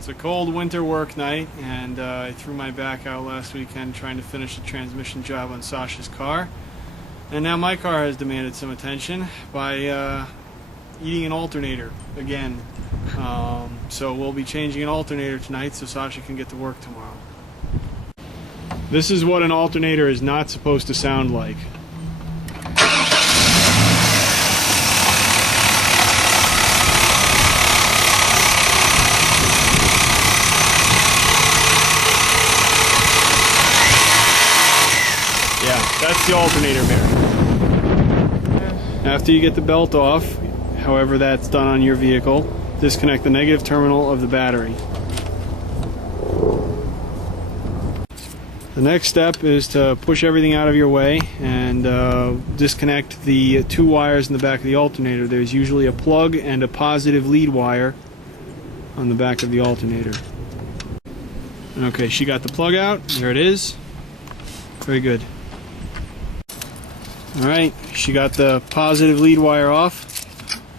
It's a cold winter work night, and I threw my back out last weekend trying to finish a transmission job on Sasha's car. And now my car has demanded some attention by eating an alternator again. So we'll be changing an alternator tonight so Sasha can get to work tomorrow. This is what an alternator is not supposed to sound like. Yeah, that's the alternator bearing. After you get the belt off, however that's done on your vehicle, disconnect the negative terminal of the battery. The next step is to push everything out of your way and disconnect the two wires in the back of the alternator. There's usually a plug and a positive lead wire on the back of the alternator. Okay, she got the plug out. There it is. Very good. Alright, she got the positive lead wire off.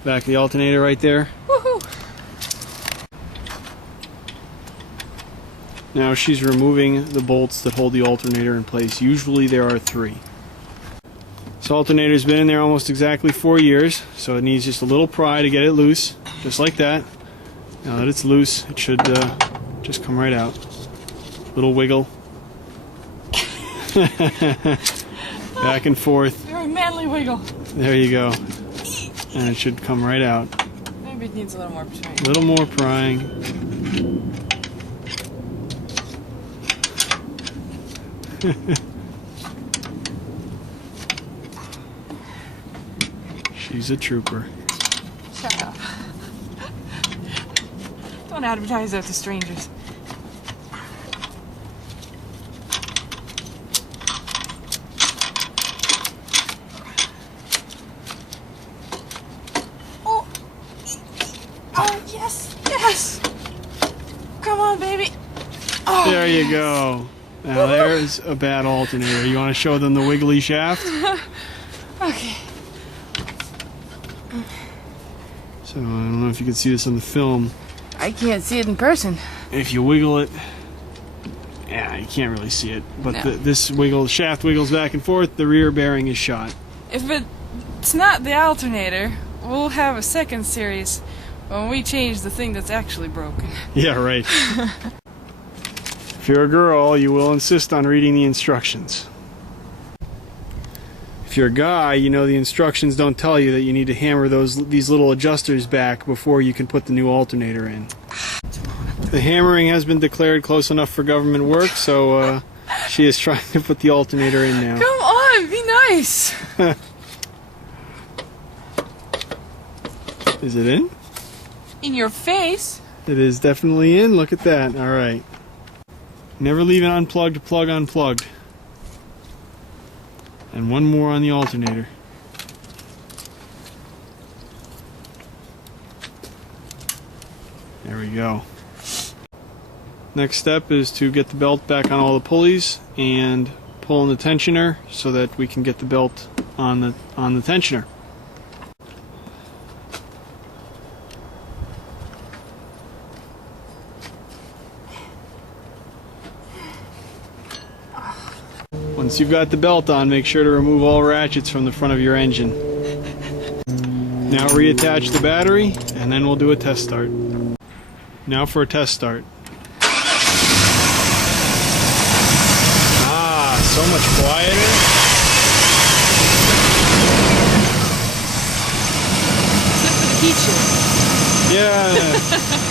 Back of the alternator right there. Woohoo! Now she's removing the bolts that hold the alternator in place. Usually there are 3. This alternator's been in there almost exactly 4 years, so it needs just a little pry to get it loose, just like that. Now that it's loose, it should just come right out. Little wiggle. Back and forth. Very manly wiggle. There you go. And it should come right out. Maybe it needs a little more prying. A little more prying. She's a trooper. Shut up. Don't advertise that to strangers. Oh, yes, yes! Come on, baby. Oh, there you go. Now there's a bad alternator. You want to show them the wiggly shaft? Okay. So I don't know if you can see this on the film. I can't see it in person. If you wiggle it, yeah, you can't really see it. But No. this shaft wiggles back and forth. The rear bearing is shot. If it's not the alternator, we'll have a second series when we change the thing that's actually broken. Yeah, right. If you're a girl, you will insist on reading the instructions. If you're a guy, you know the instructions don't tell you that you need to hammer these little adjusters back before you can put the new alternator in. The hammering has been declared close enough for government work, so she is trying to put the alternator in now. Come on, be nice. Is it in? In your face. It is definitely in. Look at that. All right. Never leave it unplugged to plug unplugged. And one more on the alternator. There we go. Next step is to get the belt back on all the pulleys and pull in the tensioner so that we can get the belt on the tensioner. Once you've got the belt on, make sure to remove all ratchets from the front of your engine. Now reattach the battery, and then we'll do a test start. Now for a test start. Ah, so much quieter. Except for the heat shield. Yeah.